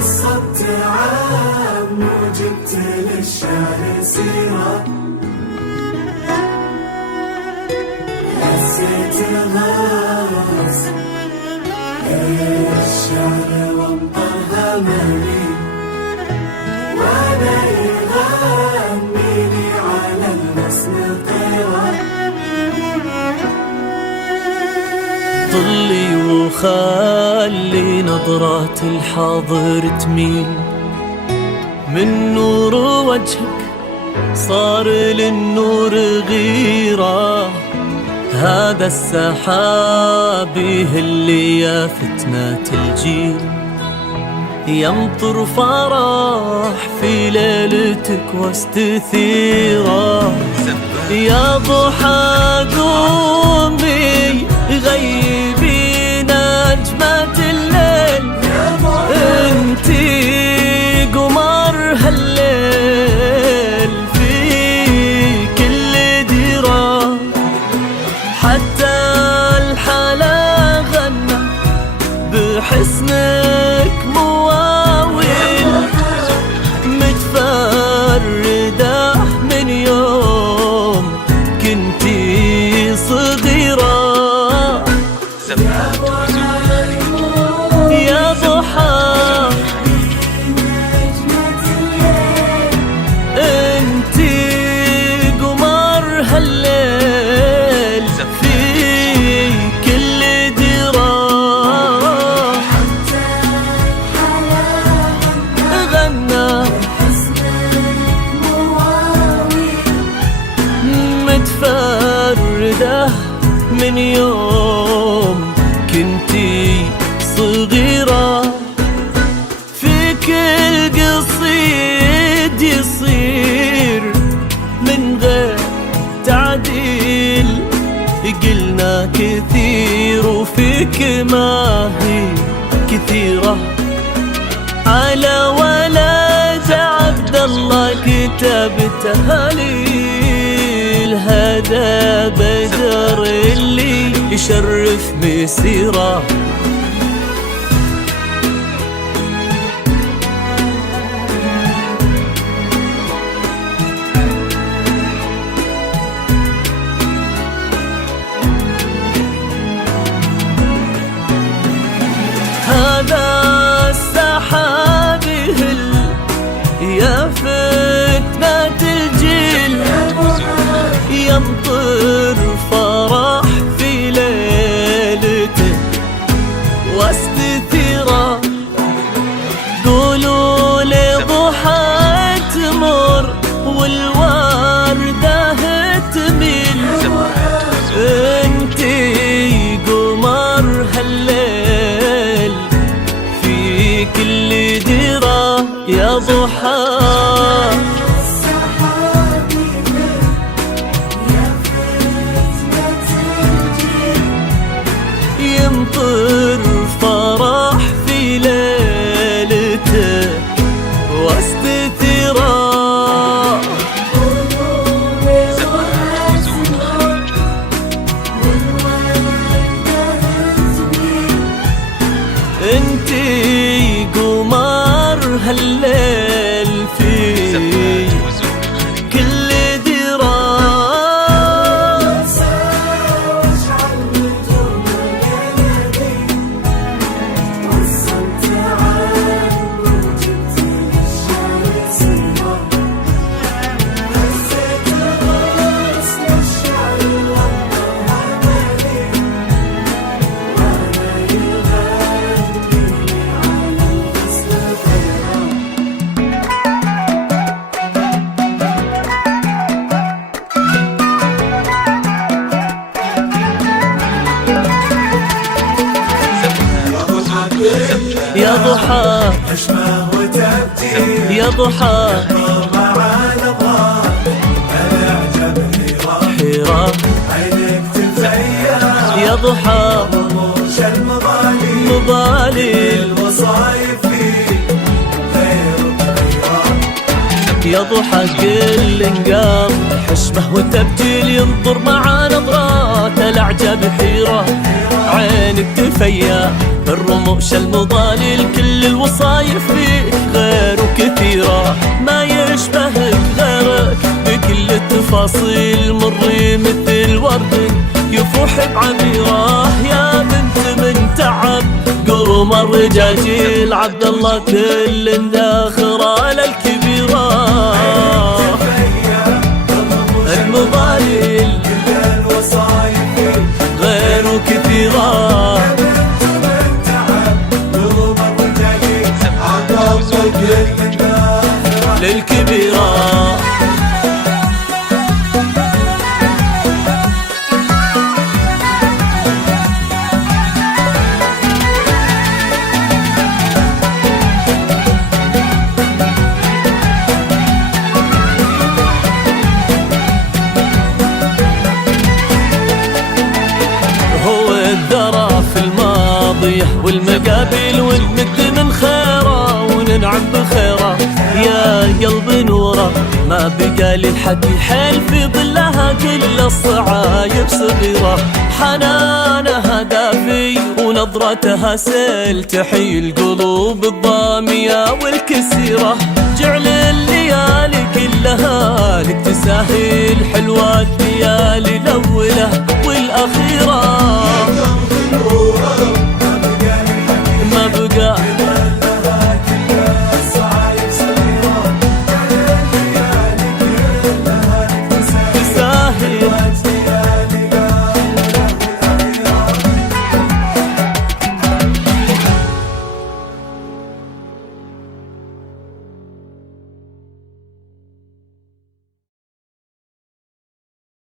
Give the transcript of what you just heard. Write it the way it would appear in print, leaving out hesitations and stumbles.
وصبت عام وجبت للشعر سيرة، حسيت غاص الشعر وامطرها مالي، وانا يغنيني على المسن طيرة. طلي وخلي نظرات الحاضر تميل، من نور وجهك صار للنور غيرة، هذا السحاب اللي يا فتنة الجيل، يمطر فرح في ليلتك واستثيرة. يا ضحى قومي غيبي نجمة الليل، انتي قمر هالليل في كل ديرة، حتى الحلا غنى بحسنك مواويل، متفردة من يوم كنتي صغيرة. يا ضحى انتي قمر هالليل في كل ديرة، غنى متفردة من يوم كنتي صغيرة. في كل قصيد يصير من غير تعديل، قلنا كثير وفيك ما هي كثيرة، على ولد عبد الله كتب تهاليل، هذا بدر اللي يشرف مسيرة. هذا السحاب يهل يا فتنة الجيل، يمطر فرح في ليلته واستثيرة. قولوا لي ضحى تمر والوردة تميل، انتي قمر هالليل في كل ديرة. يا ضحى يمطر فرح في ليلته واستثيرة. انتي قمر هالليل في كل ديرة. يا ضحى حشمة وتبتي، يا ضحى مع نظرة الإعجاب حيرة، عينك تفيا يا ضحى رموش المضالي، مضالي الوصايف غير طيرة. يا ضحى كل انقام حشمه وتبجيل ينظر مع نظرات الأعجاب حيرة. عينك تفيا الرموش المضالل كل الوصايف فيك غير كثيرة. ما يشبهك غيرك بكل التفاصيل مري مثل ورد يفوح بعبيره. يا بنت من تعب قرم الرجاجيل عبد الله كل ذاخرة للكبيرة. المضالل كل الوصايف غير كثيرة. من تعب قلوب الرجال عبد الله كل ذاخرة للكبيرة. والمقابل والمد من خيره وننعم بخيره. يا قلب نوره ما بقى للحكي حيل في ظلها كل الصعايب صغيره. حنانها دافي ونظرتها سيل تحيي القلوب الضاميه والكسيره. جعل الليالي كلها لك تساهل حلوة الليالي الأولى والأخيرة.